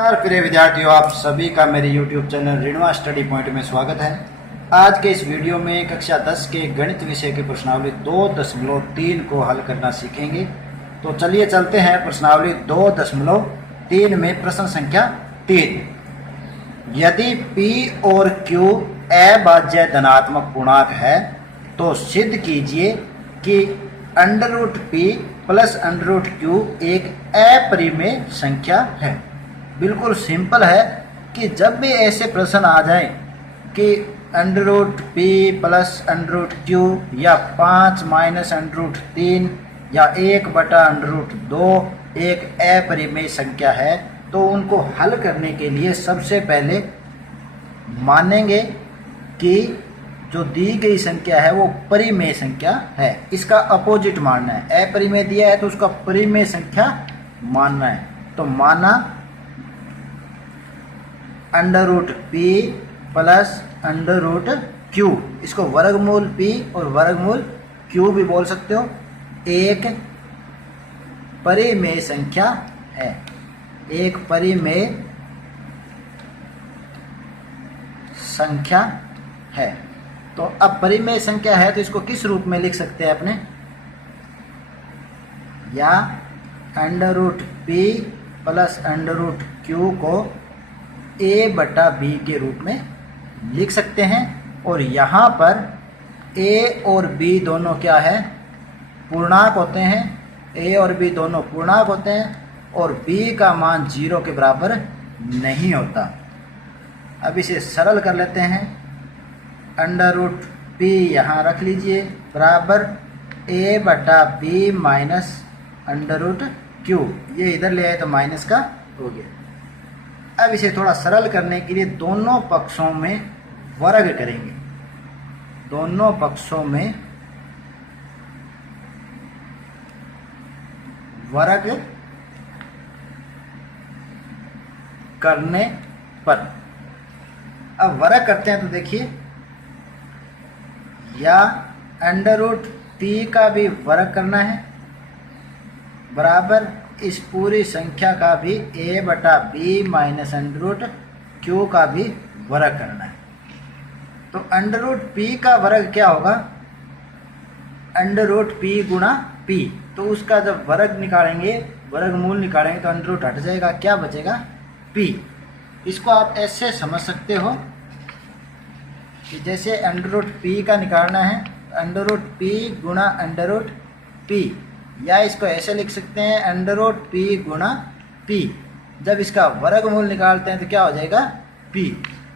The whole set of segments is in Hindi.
नमस्कार प्रिय विद्यार्थियों, आप सभी का मेरे YouTube चैनल ऋणवा स्टडी पॉइंट में स्वागत है। आज के इस वीडियो में कक्षा 10 के गणित विषय की प्रश्नावली 2.3 को हल करना सीखेंगे। तो चलिए चलते हैं प्रश्नावली 2.3 में प्रश्न संख्या 3। यदि P और Q अभाज्य धनात्मक पूर्णांक है तो सिद्ध कीजिए कि √P प्लस √Q एक अपरिमेय संख्या है। बिल्कुल सिंपल है कि जब भी ऐसे प्रश्न आ जाए कि √P प्लस √Q या 5 माइनस √3 या 1/√2 एक अपरिमेय संख्या है, तो उनको हल करने के लिए सबसे पहले मानेंगे कि जो दी गई संख्या है वो परिमेय संख्या है। इसका अपोजिट मानना है। अपरिमेय दिया है तो उसका परिमेय संख्या मानना है। तो माना √P प्लस √Q, इसको वर्गमूल P और वर्गमूल Q भी बोल सकते हो, एक परिमेय संख्या है। एक परिमेय संख्या है। तो अब परिमेय संख्या है तो इसको किस रूप में लिख सकते हैं अपने, या √P प्लस √Q को a/b के रूप में लिख सकते हैं। और यहाँ पर a और b दोनों क्या है, पूर्णांक होते हैं। a और b दोनों पूर्णांक होते हैं और b का मान 0 के बराबर नहीं होता। अब इसे सरल कर लेते हैं। √P यहाँ रख लीजिए बराबर a/b माइनस √Q, ये इधर ले आए तो माइनस का हो गया। अब इसे थोड़ा सरल करने के लिए दोनों पक्षों में वर्ग करेंगे। दोनों पक्षों में वर्ग करने पर, अब वर्ग करते हैं तो देखिए, या √P का भी वर्ग करना है बराबर इस पूरी संख्या का भी a/b माइनस √Q का भी वर्ग करना है। तो √P का वर्ग क्या होगा, √P गुणा P। तो उसका जब वर्ग निकालेंगे, वर्गमूल निकालेंगे तो √ हट जाएगा, क्या बचेगा P। इसको आप ऐसे समझ सकते हो कि जैसे √P का निकालना है, √P गुणा √P, या इसको ऐसे लिख सकते हैं √P गुणा P। जब इसका वर्गमूल निकालते हैं तो क्या हो जाएगा P,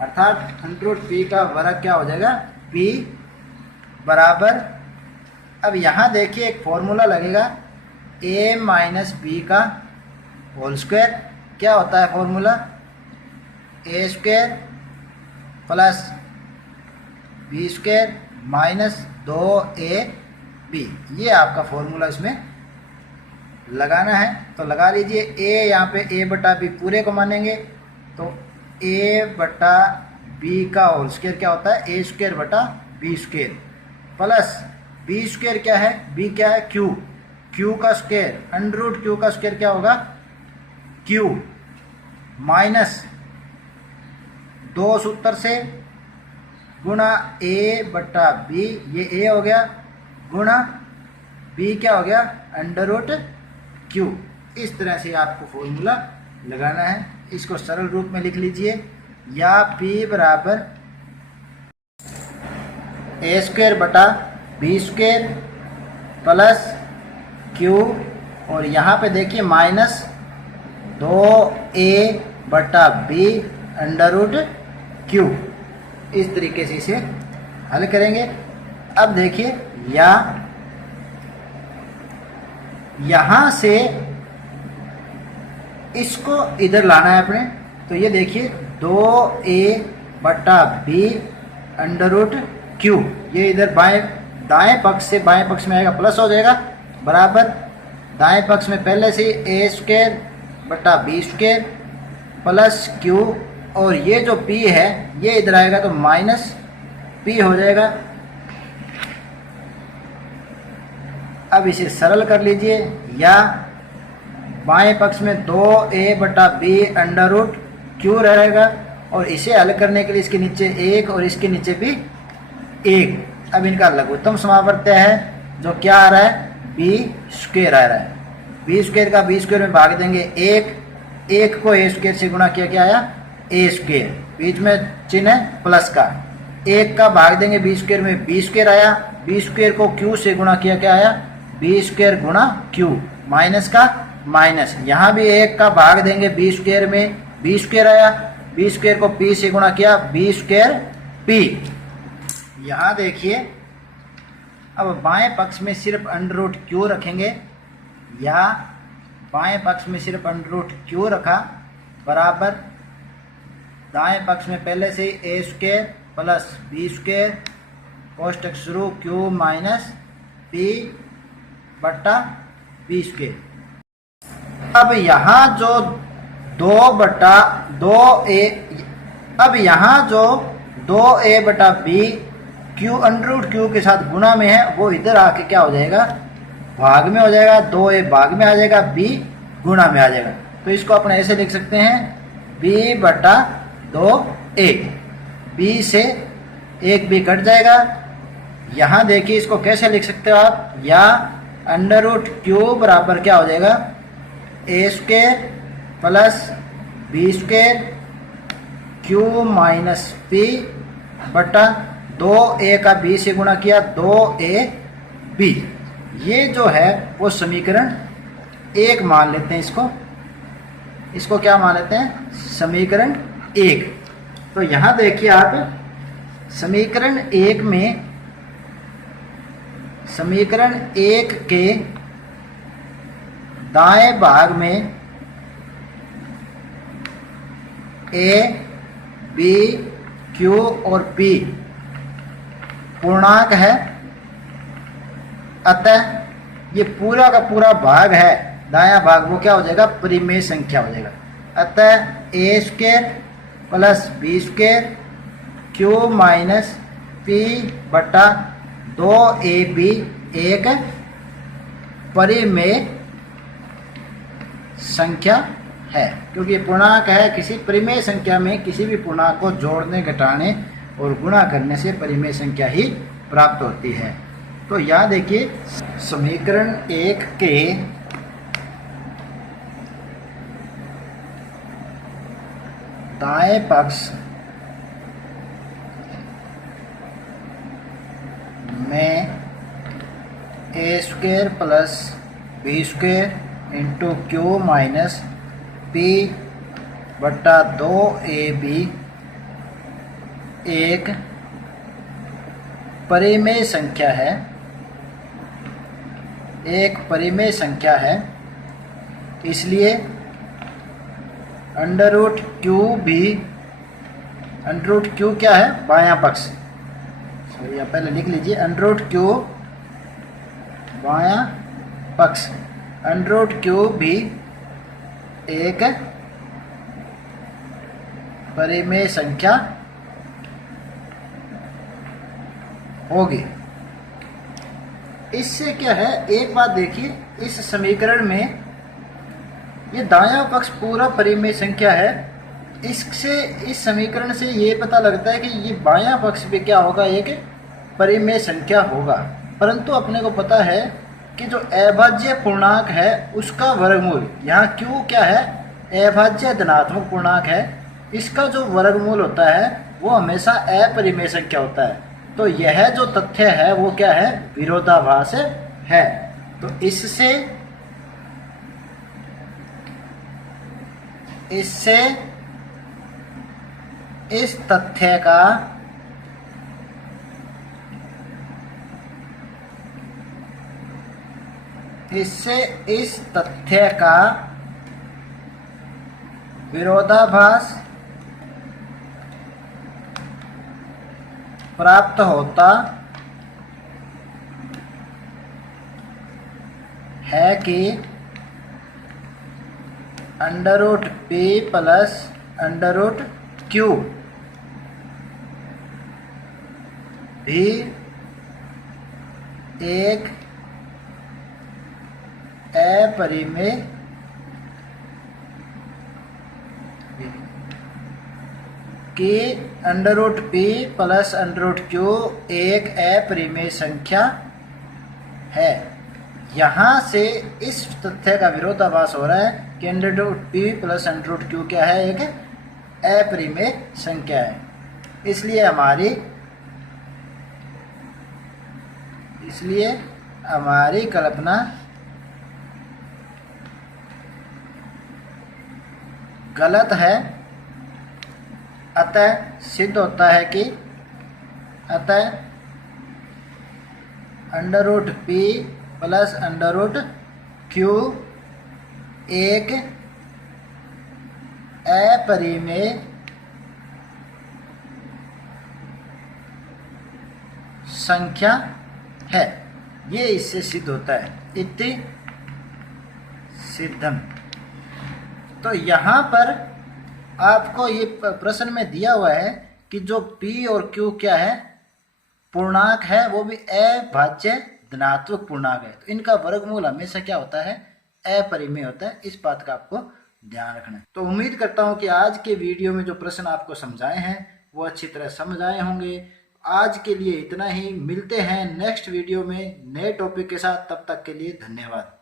अर्थात √P का वर्ग क्या हो जाएगा P बराबर। अब यहाँ देखिए एक फॉर्मूला लगेगा a माइनस b का होल स्क्वायर। क्या होता है formula, a² plus b² minus 2ab, ये आपका फॉर्मूला इसमें लगाना है। तो लगा लीजिए। a यहाँ पे a/b पूरे को मानेंगे तो a/b का होल स्क्वायर क्या होता है, a²/b² प्लस b² क्या है, b क्या है q का स्क्वायर, √Q का स्क्वायर क्या होगा q, माइनस 2 सूत्र से गुणा a/b, ये a हो गया, गुणा b क्या हो गया √Q। इस तरह से आपको फॉर्मूला लगाना है। इसको सरल रूप में लिख लीजिए, या P बराबर a²/b² प्लस Q, और यहाँ पे देखिए माइनस 2a/b √Q। इस तरीके से इसे हल करेंगे। अब देखिए, या यहाँ से इसको इधर लाना है अपने, तो ये देखिए 2a/b √Q, ये इधर दाएं पक्ष से बाएं पक्ष में आएगा, प्लस हो जाएगा बराबर। दाएं पक्ष में पहले से a²/b² प्लस Q, और ये जो P है ये इधर आएगा तो माइनस P हो जाएगा। अब इसे सरल कर लीजिए, या बाएं पक्ष में 2a/b अंडर रूट क्यू रहेगा और इसे हल करने के लिए इसके नीचे 1 और इसके नीचे भी 1। अब इनका लघुत्तम समावर्त्य है जो क्या आ रहा है, b² आ रहा है। b² का b² में भाग देंगे 1 को a² से गुणा किया, क्या आया a², बीच में चिन्ह है प्लस का। 1 का भाग देंगे b² में b² आया, b² को q से गुणा किया, क्या आया b² गुणा q, माइनस का माइनस। यहाँ भी 1 का भाग देंगे b² में b² आया, b² को p से गुणा किया b² p। यहाँ देखिए अब बाएं पक्ष में सिर्फ अंडर रूट क्यू रखेंगे, या बाएं पक्ष में सिर्फ अंडर रूट क्यू रखा बराबर दाएं पक्ष में पहले से ही a² प्लस b² कोष्टक शुरू q माइनस p बट्टा b²। अब यहाँ जो 2/2a, अब यहाँ जो 2a/b q under root Q के साथ गुणा में है वो इधर आके क्या हो जाएगा, भाग में हो जाएगा। 2a भाग में आ जाएगा, b गुणा में आ जाएगा। तो इसको अपन ऐसे लिख सकते हैं b/2a, b से 1b कट जाएगा। यहाँ देखिए इसको कैसे लिख सकते हो आप, या अंडर रूट क्यू बराबर क्या हो जाएगा a² plus b² q minus p बटा 2a का b से गुणा किया 2ab। ये जो है वो समीकरण 1 मान लेते हैं, इसको क्या मान लेते हैं, समीकरण 1। तो यहाँ देखिए आप समीकरण 1 में, समीकरण 1 के दाएं भाग में a, b, q और p पूर्णांक है, अतः ये पूरा का पूरा भाग है, दायां भाग वो क्या हो जाएगा, परिमेय संख्या हो जाएगा। अतः a² plus b² q minus p बटा 2ab एक परिमेय संख्या है, क्योंकि ये पूर्णांक है। किसी परिमेय संख्या में किसी भी पूर्णांक को जोड़ने, घटाने और गुणा करने से परिमेय संख्या ही प्राप्त होती है। तो यहाँ देखिए समीकरण 1 के दाएं पक्ष में a² plus b² into Q minus p बट्टा 2ab एक परिमेय संख्या है, एक परिमेय संख्या है। इसलिए अंडर रूट क्यू भी, अंडर रूट क्यू क्या है, बायां पक्ष, सॉरी आप पहले लिख लीजिए, अंडर रूट क्यू बायां पक्ष, अंडर रूट क्यू भी एक परिमेय संख्या होगी। इससे क्या है, एक बात देखिए, इस समीकरण में ये दायां पक्ष पूरा परिमेय संख्या है। इससे, इस समीकरण से ये पता लगता है कि ये बायां पक्ष भी क्या होगा, एक परिमेय संख्या होगा। परंतु अपने को पता है कि जो अभाज्य पूर्णांक है उसका वर्गमूल, यहाँ क्यों क्या है, अभाज्य धनात्मक पूर्णांक है, इसका जो वर्गमूल होता है वो हमेशा अपरिमेय संख्या होता है। तो यह जो तथ्य है वो क्या है, विरोधाभास है। तो इससे इस तथ्य का इस तथ्य का विरोधाभास प्राप्त होता है कि under root p plus under root Q भी एक अपरिमेय कि under root P plus under root Q एक अपरिमेय संख्या है। यहाँ से इस तथ्य का विरोधाभास हो रहा है कि under root P plus under root Q क्या है, एक अपरिमेय संख्या है। इसलिए हमारी कल्पना गलत है। अतः सिद्ध होता है कि under root P plus under root Q एक अपरिमेय संख्या है। ये इससे सिद्ध होता है, इति सिद्धम। तो यहाँ पर आपको ये प्रश्न में दिया हुआ है कि जो P और Q क्या है, पूर्णांक है, वो भी अभाज्य धनात्मक पूर्णांक है। तो इनका वर्गमूल हमेशा क्या होता है, अपरिमेय होता है। इस बात का आपको ध्यान रखना है। तो उम्मीद करता हूं कि आज के वीडियो में जो प्रश्न आपको समझाए हैं वो अच्छी तरह समझ आए होंगे। आज के लिए इतना ही, मिलते हैं नेक्स्ट वीडियो में नए टॉपिक के साथ। तब तक के लिए धन्यवाद।